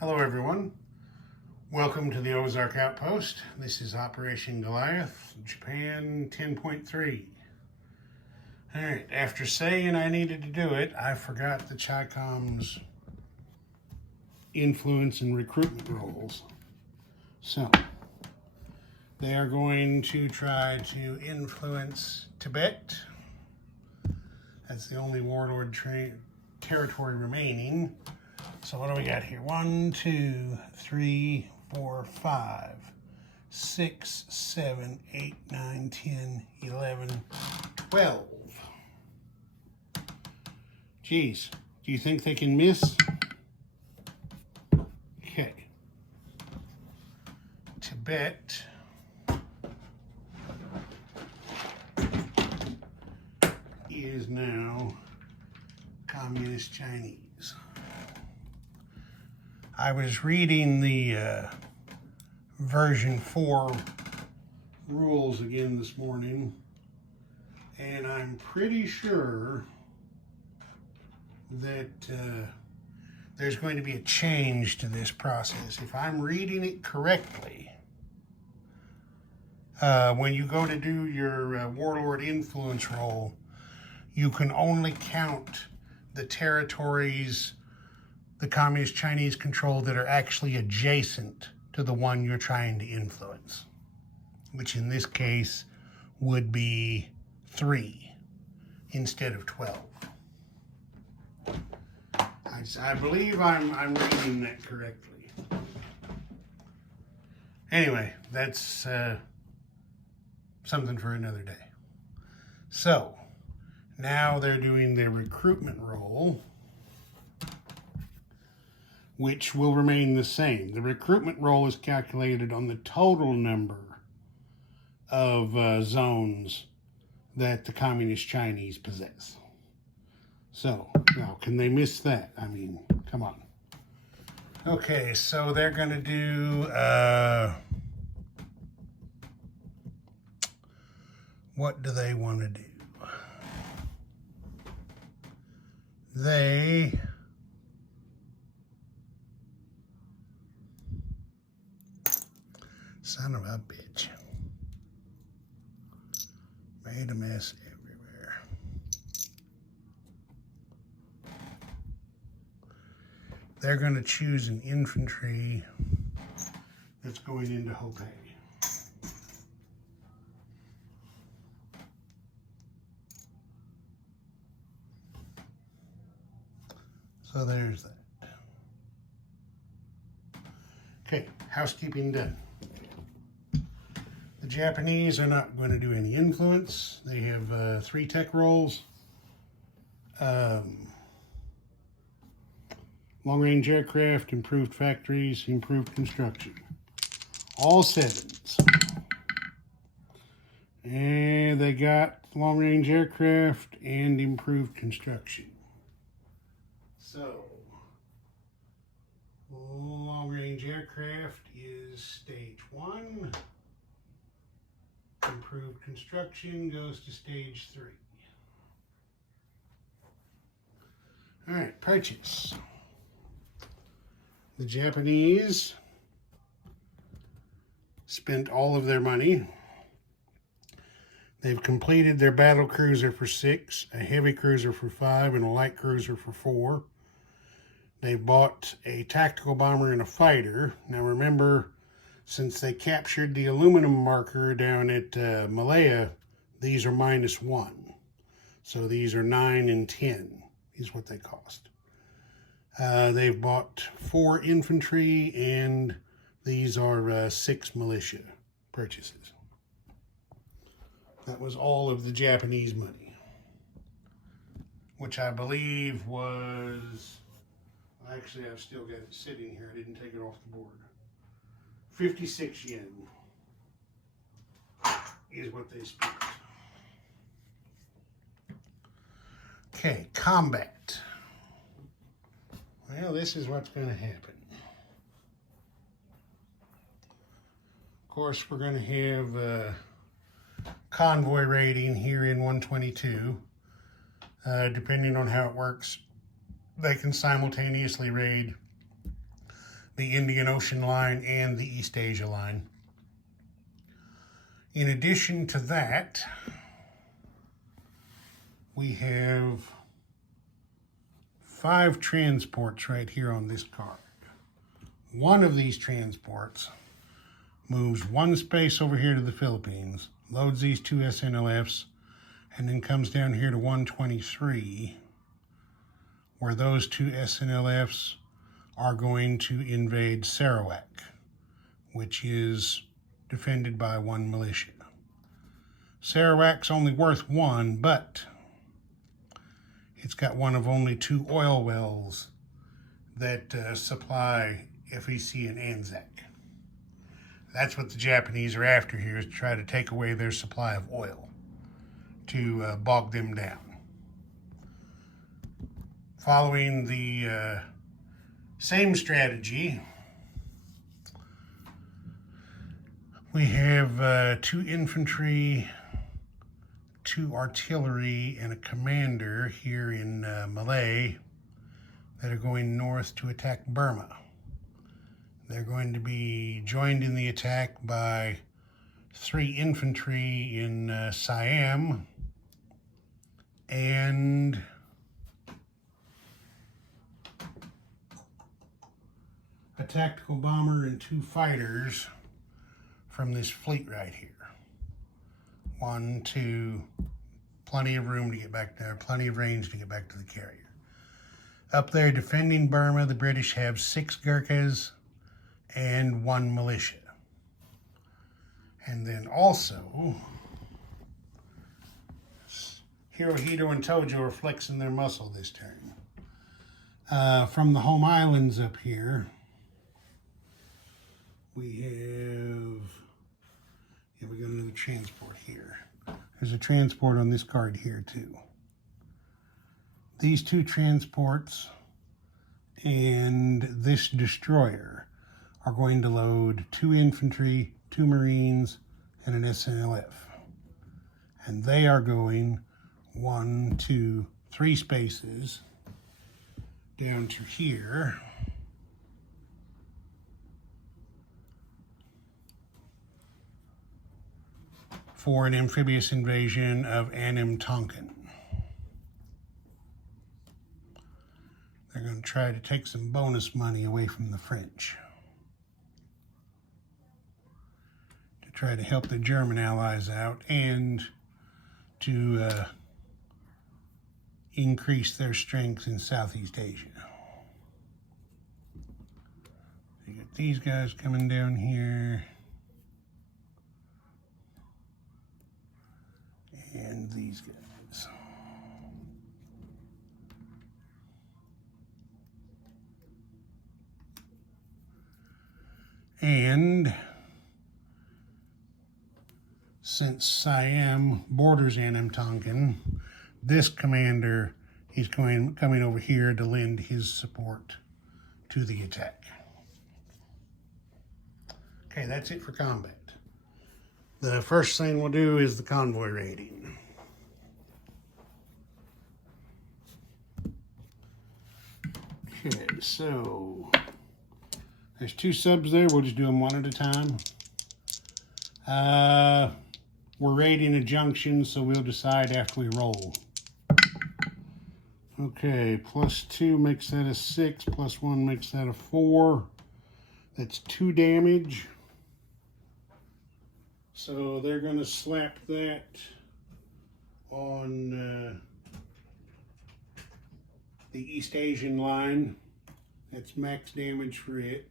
Hello everyone, welcome to the Ozark Outpost. This is Operation Goliath, Japan 10.3. Alright, after saying I needed to do it, I forgot the Chi-Com's influence and recruitment roles. So, they are going to try to influence Tibet. That's the only warlord territory remaining. So what do we got here? 1, 2, 3, 4, 5, 6, 7, 8, 9, 10, 11, 12. Geez, do you think they can miss? Okay. Tibet. Is now Communist Chinese. I was reading the version 4 rules again this morning, and I'm pretty sure that there's going to be a change to this process. If I'm reading it correctly, when you go to do your warlord influence roll, you can only count the territories the Communist Chinese control that are actually adjacent to the one you're trying to influence, which in this case would be 3 instead of 12. I believe I'm reading that correctly. Anyway, that's something for another day. So, now they're doing their recruitment roll, which will remain the same. The recruitment roll is calculated on the total number of zones that the Communist Chinese possess. So, now, can they miss that? I mean, come on. Okay, so they're going to do, what do they want to do? They son of a bitch made a mess everywhere. They're going to choose an infantry that's going into Hopei. So there's that. Okay, housekeeping done. The Japanese are not going to do any influence. They have 3 tech rolls. Long-range aircraft, improved factories, improved construction. All 7s. And they got long-range aircraft and improved construction. So, long-range aircraft is stage 1. Improved construction goes to stage 3. All right, purchase. The Japanese spent all of their money. They've completed their battle cruiser for 6, a heavy cruiser for 5, and a light cruiser for 4. They bought a tactical bomber and a fighter. Now remember, since they captured the aluminum marker down at Malaya, these are -1. So these are 9 and 10 is what they cost. They've bought 4 infantry, and these are 6 militia purchases. That was all of the Japanese money, which I believe was... Actually, I've still got it sitting here. I didn't take it off the board. 56 yen is what they spent. Okay, combat. Well, this is what's going to happen. Of course, we're going to have convoy rating here in 122. Depending on how it works, they can simultaneously raid the Indian Ocean line and the East Asia line. In addition to that, we have 5 transports right here on this card. One of these transports moves 1 space over here to the Philippines, loads these 2 SNLFs, and then comes down here to 123, where those 2 SNLFs are going to invade Sarawak, which is defended by 1 militia. Sarawak's only worth 1, but it's got one of only 2 oil wells that supply FEC and Anzac. That's what the Japanese are after here, is to try to take away their supply of oil, to bog them down. Following the same strategy, we have 2 infantry, 2 artillery, and a commander here in Malay that are going north to attack Burma. They're going to be joined in the attack by 3 infantry in Siam and a tactical bomber and 2 fighters from this fleet right here. 1, 2, plenty of room to get back there, plenty of range to get back to the carrier. Up there defending Burma, the British have 6 Gurkhas and 1 militia. And then also, Hirohito and Tojo are flexing their muscle this turn. From the home islands up here, we got another transport here. There's a transport on this card here too. These 2 transports and this destroyer are going to load 2 infantry, 2 Marines, and an SNLF. And they are going 1, 2, 3 spaces down to here. For an amphibious invasion of Anam Tonkin. They're going to try to take some bonus money away from the French to try to help the German allies out and to increase their strength in Southeast Asia. You got these guys coming down here. And these guys. And since Siam borders Anam Tonkin, this commander, he's coming over here to lend his support to the attack. Okay, that's it for combat. The first thing we'll do is the convoy rating. Okay, so there's 2 subs there. We'll just do them one at a time. We're rating a junction, so we'll decide after we roll. Okay, +2 makes that a 6, +1 makes that a 4. That's 2 damage. So they're going to slap that on the East Asian line. That's max damage for it.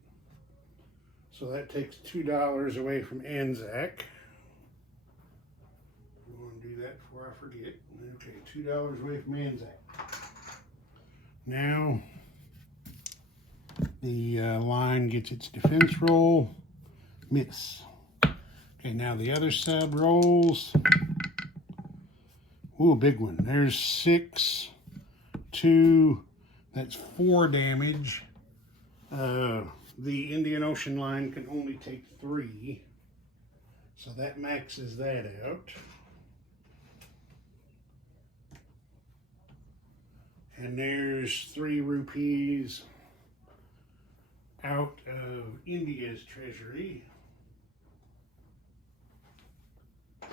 So that takes $2 away from Anzac. I want to do that before I forget. Okay, $2 away from Anzac. Now the line gets its defense roll. Miss. Okay, now the other sub rolls. Ooh, big one. There's 6, 2, that's 4 damage. The Indian Ocean line can only take 3. So that maxes that out. And there's 3 rupees out India's treasury. So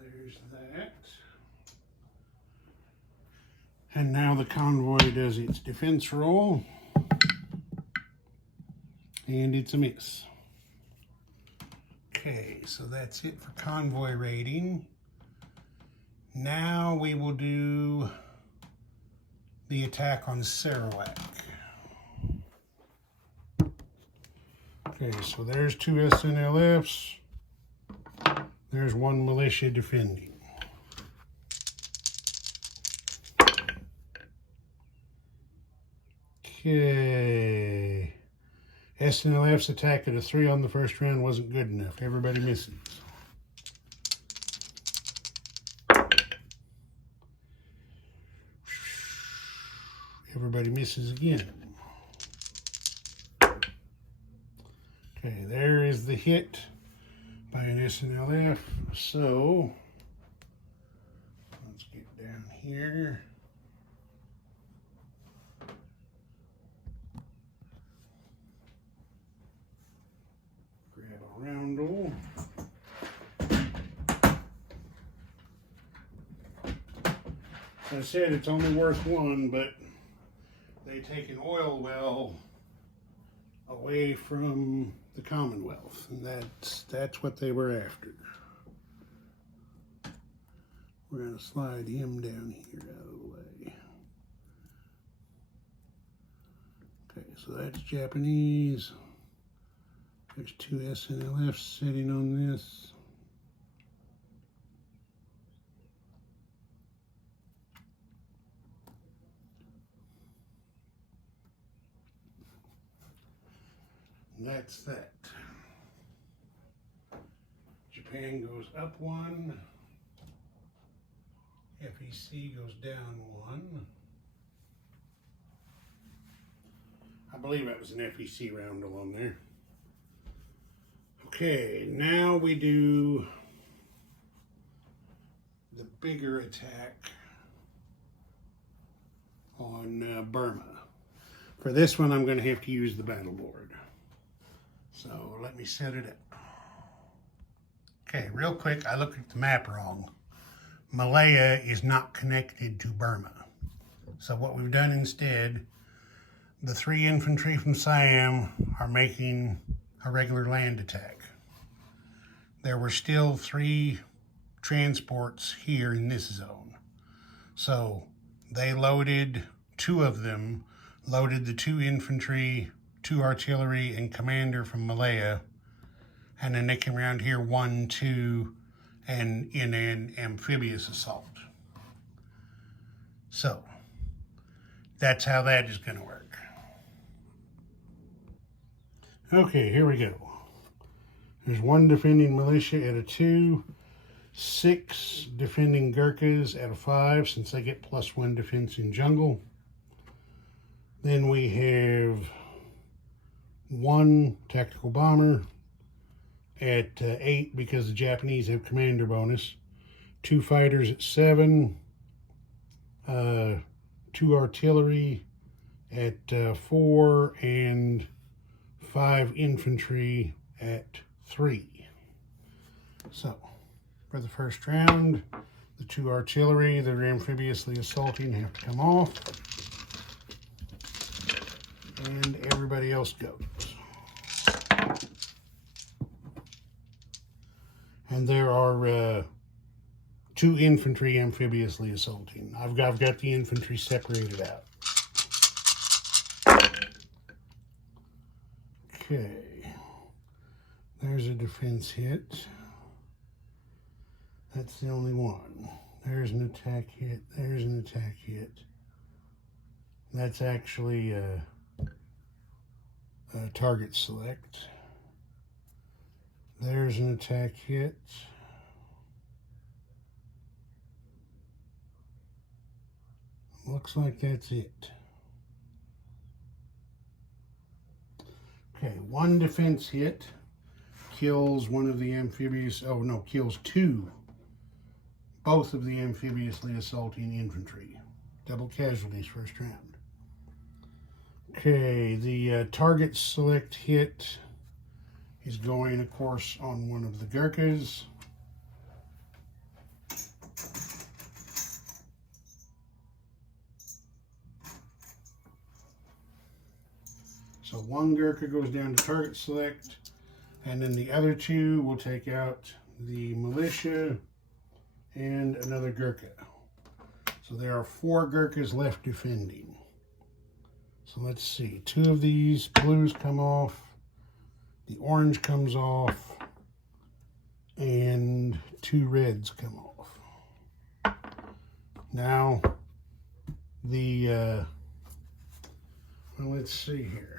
there's that. And now the convoy does its defense roll. And it's a miss. Okay, so that's it for convoy rating. Now we will do the attack on Sarawak. Okay, so there's 2 SNLFs. There's 1 militia defending. Okay. SNLF's attack at a 3 on the first round wasn't good enough. Everybody misses. Everybody misses again. Okay, there is the hit by an SNLF. So, let's get down here. Grab a roundel. As I said, it's only worth 1, but they take an oil well away from the Commonwealth, and that's what they were after. We're going to slide him down here out of the way. Okay, so that's Japanese. There's 2 SNLFs sitting on this. That's that. Japan goes up 1. FEC goes down 1. I believe that was an FEC roundel on there. Okay, now we do the bigger attack on Burma. For this one, I'm going to have to use the battle board. So let me set it up. Okay, real quick, I looked at the map wrong. Malaya is not connected to Burma. So what we've done instead, the 3 infantry from Siam are making a regular land attack. There were still 3 transports here in this zone. So they loaded 2 of them, loaded the 2 infantry, 2 artillery, and commander from Malaya, and then they came around here 1, 2, and in an amphibious assault. So that's how that is going to work. Okay, here we go. There's 1 defending militia at a 2, 6 defending Gurkhas at a 5, since they get +1 defense in jungle. Then we have 1 tactical bomber at 8, because the Japanese have commander bonus. 2 fighters at 7. 2 artillery at 4, and 5 infantry at 3. So, for the first round, the 2 artillery that are amphibiously assaulting have to come off, and everybody else goes. And there are 2 infantry amphibiously assaulting. I've got the infantry separated out. Okay, there's a defense hit. That's the only one. There's an attack hit. There's an attack hit. That's actually a target select. There's an attack hit. Looks like that's it. Okay, 1 defense hit kills one of the amphibious, kills 2, both of the amphibiously assaulting infantry. Double casualties first round. Okay, the target select hit is going, of course, on one of the Gurkhas. So one Gurkha goes down to target select, and then the other two will take out the militia and another Gurkha. So there are 4 Gurkhas left defending. So let's see, 2 of these blues come off, the orange comes off, and 2 reds come off. Now, the, well, let's see here.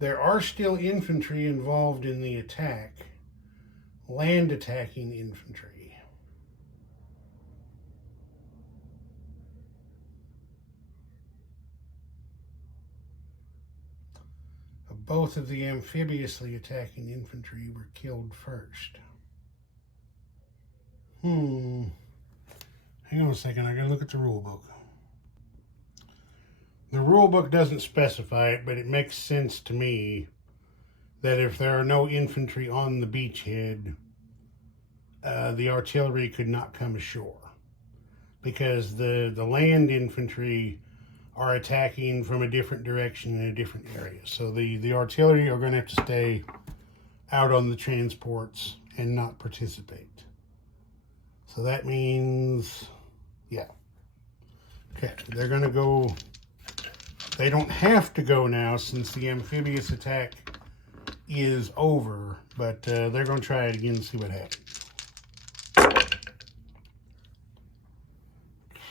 There are still infantry involved in the attack. Land attacking infantry. Both of the amphibiously attacking infantry were killed first. Hang on a second, I gotta look at the rule book. The rule book doesn't specify it, but it makes sense to me that if there are no infantry on the beachhead, the artillery could not come ashore, because the land infantry are attacking from a different direction in a different area. So the artillery are going to have to stay out on the transports and not participate. So that means, yeah. Okay, they're going to go. They don't have to go now since the amphibious attack is over, but they're going to try it again and see what happens.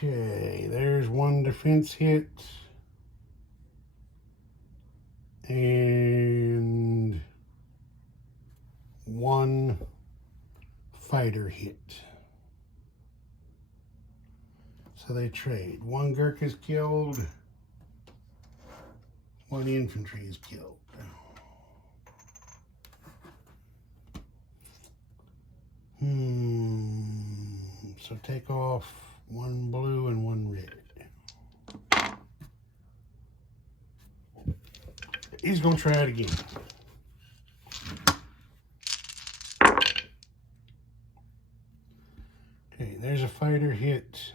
Okay, there's one defense hit. And one fighter hit. So they trade. One Gurkha's killed. One infantry is killed. So take off one blue and one red. He's going to try it again. Okay, there's a fighter hit.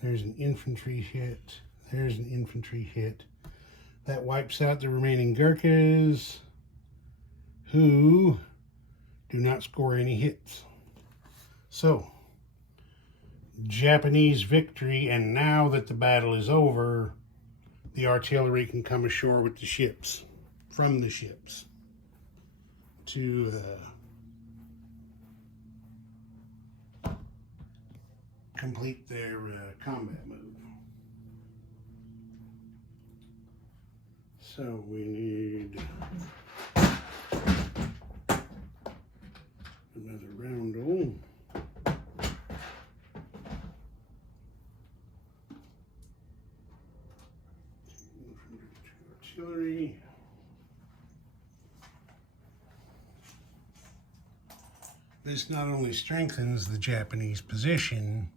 There's an infantry hit. There's an infantry hit. That wipes out the remaining Gurkhas, who do not score any hits. So, Japanese victory, and now that the battle is over, the artillery can come ashore with the ships, from the ships, to complete their combat move. So we need another roundel. Artillery. This not only strengthens the Japanese position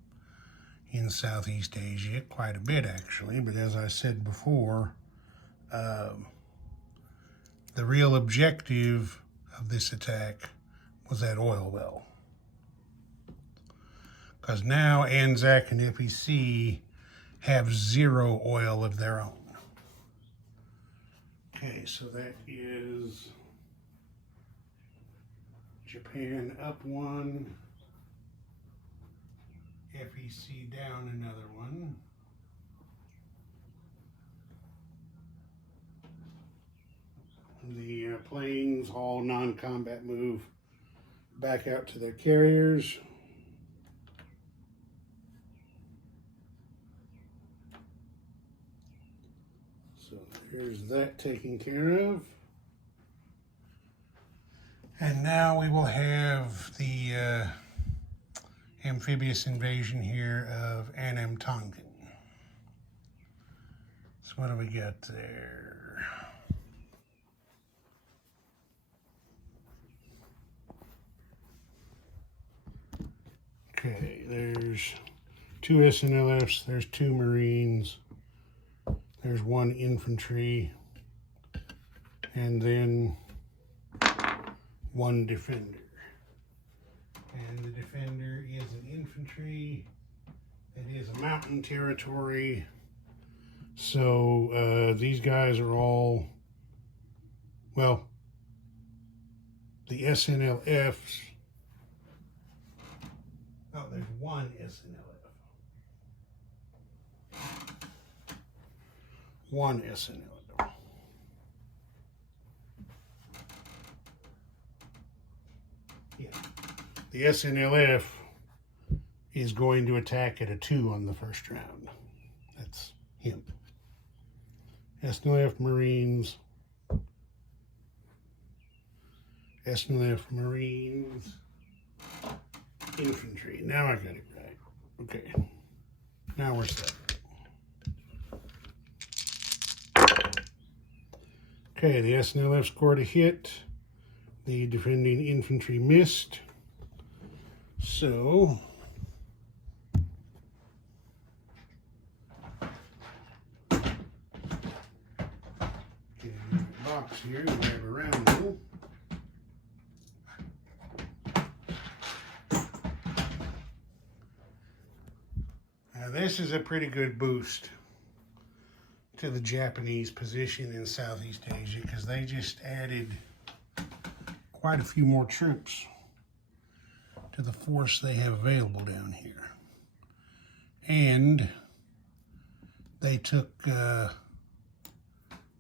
in Southeast Asia, quite a bit actually, but as I said before, the real objective of this attack was that oil well. Because now Anzac and FEC have 0 oil of their own. Okay, so that is Japan up 1, FEC down another 1. The planes, all non-combat, move back out to their carriers. So here's that taken care of. And now we will have the amphibious invasion here of Annam Tongan. So what do we got there? Okay, there's 2 SNLFs, there's 2 Marines, there's 1 infantry, and then 1 defender. And the defender is an infantry. It is a mountain territory. So these guys are all, well, the SNLFs. Oh, there's 1 SNLF. 1 SNLF. Yeah. The SNLF is going to attack at a 2 on the first round. That's him. SNLF Marines. SNLF Marines. Infantry. Now I got it right. Okay. Now we're set. Okay, the SNLF scored a hit. The defending infantry missed. So, get in the box here and grab a round hole. Now this is a pretty good boost to the Japanese position in Southeast Asia because they just added quite a few more troops to the force they have available down here. And they took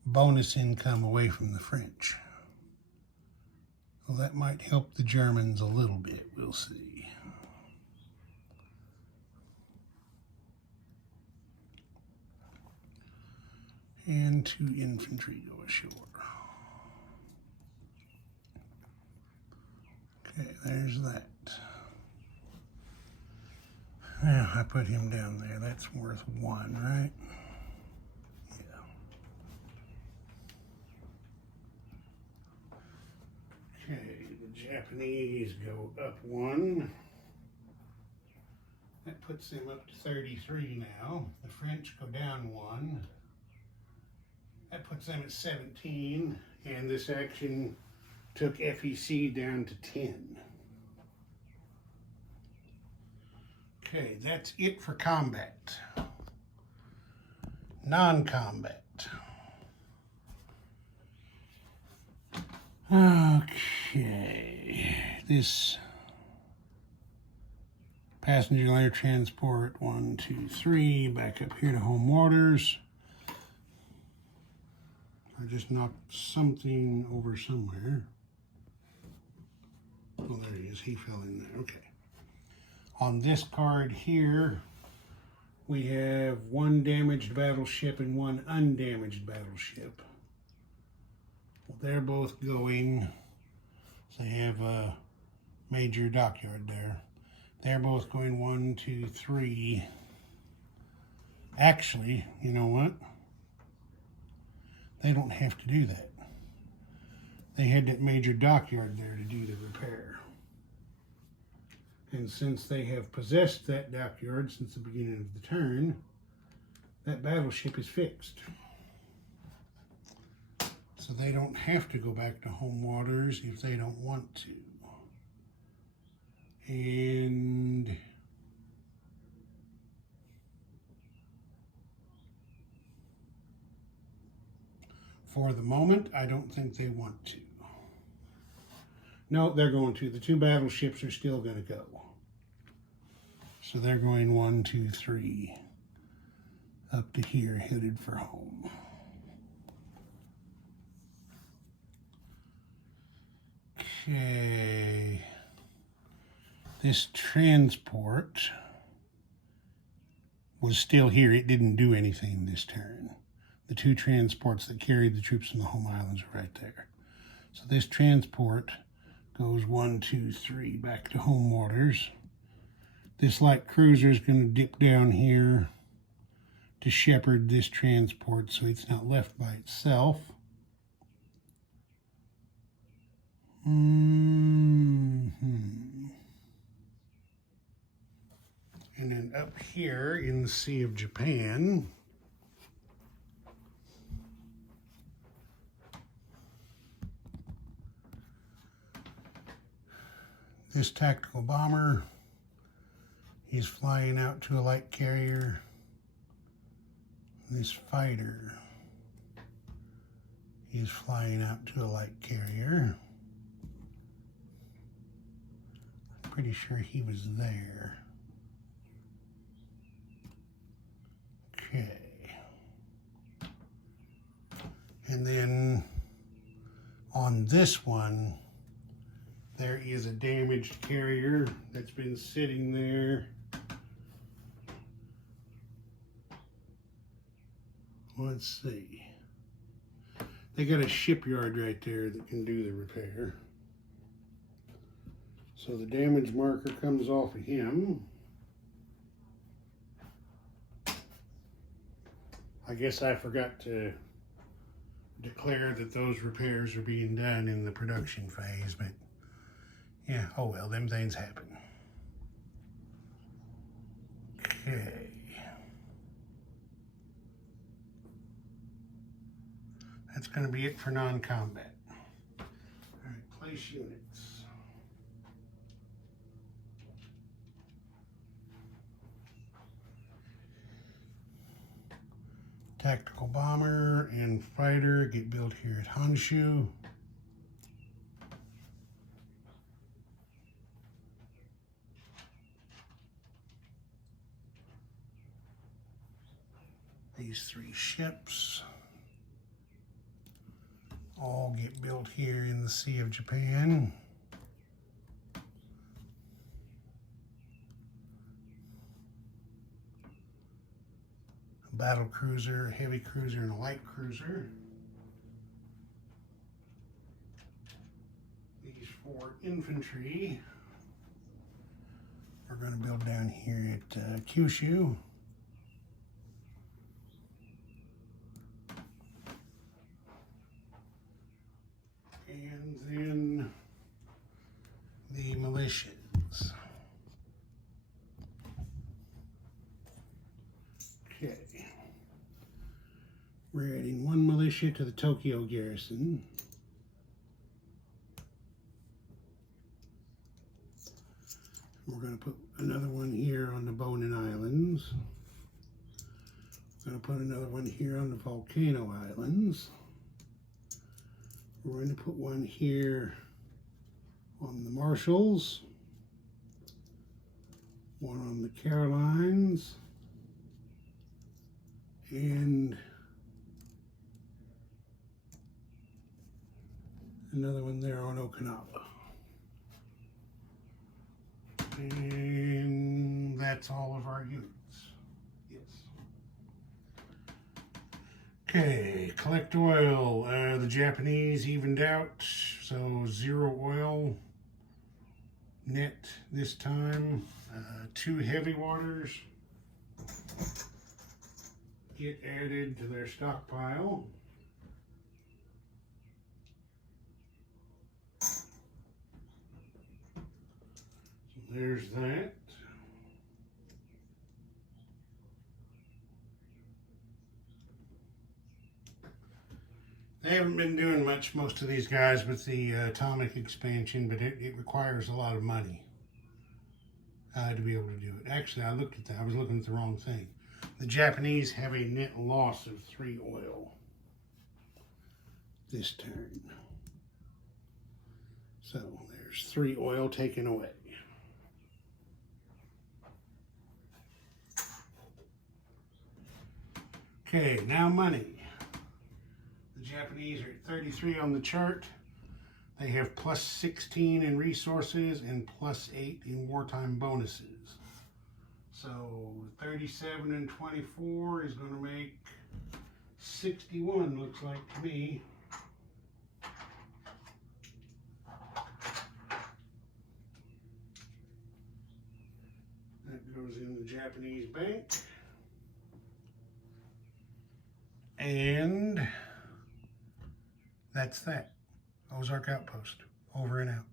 bonus income away from the French. Well, that might help the Germans a little bit, we'll see. And 2 infantry go ashore. Okay, there's that. Now, I put him down there. That's worth 1, right? Yeah. Okay, the Japanese go up 1. That puts them up to 33 now. The French go down 1. That puts them at 17, and this action took FEC down to 10. Okay, that's it for combat. Non-combat. Okay, this passenger air transport, 1, 2, 3, back up here to home waters. I just knocked something over somewhere. Oh, there he is. He fell in there. Okay. On this card here, we have 1 damaged battleship and 1 undamaged battleship. Well, they're both going. So they have a major dockyard there. They're both going 1, 2, 3. Actually, you know what? They don't have to do that. They had that major dockyard there to do the repair. And since they have possessed that dockyard since the beginning of the turn, that battleship is fixed. So they don't have to go back to home waters if they don't want to. And for the moment, I don't think they want to. No, they're going to. The 2 battleships are still going to go. So they're going 1, 2, 3 up to here, headed for home. Okay. This transport was still here. It didn't do anything this turn. The 2 transports that carried the troops from the home islands are right there. So this transport goes 1, 2, 3 back to home waters. This light cruiser is going to dip down here to shepherd this transport so it's not left by itself. up here in the Sea of Japan, this tactical bomber, he's flying out to a light carrier. This fighter, he's flying out to a light carrier. I'm pretty sure he was there. Okay. And then on this one, there is a damaged carrier that's been sitting there. Let's see. They got a shipyard right there that can do the repair. So the damage marker comes off of him. I guess I forgot to declare that those repairs are being done in the production phase, but yeah, oh well, them things happen. Okay. That's going to be it for non-combat. All right, place units. Tactical bomber and fighter get built here at Honshu. These 3 ships all get built here in the Sea of Japan. A battle cruiser, a heavy cruiser, and a light cruiser. These 4 infantry are going to build down here at Kyushu. And then the militias. Okay. We're adding 1 militia to the Tokyo garrison. We're going to put another one here on the Bonin Islands. We're going to put another one here on the Volcano Islands. We're going to put one here on the Marshalls, one on the Carolines, and another one there on Okinawa. And that's all of our units. Yes. Okay, collect oil. The Japanese evened out, so 0 oil net this time. 2 heavy waters get added to their stockpile. So there's that. They haven't been doing much, most of these guys, with the atomic expansion, but it requires a lot of money to be able to do it. Actually, I looked at that. I was looking at the wrong thing. The Japanese have a net loss of 3 oil this turn. So there's 3 oil taken away. Okay, now money. The Japanese are at 33 on the chart. They have plus 16 in resources and plus 8 in wartime bonuses. So 37 and 24 is going to make 61, looks like to me. That goes in the Japanese bank. And that's that. Ozark Outpost. Over and out.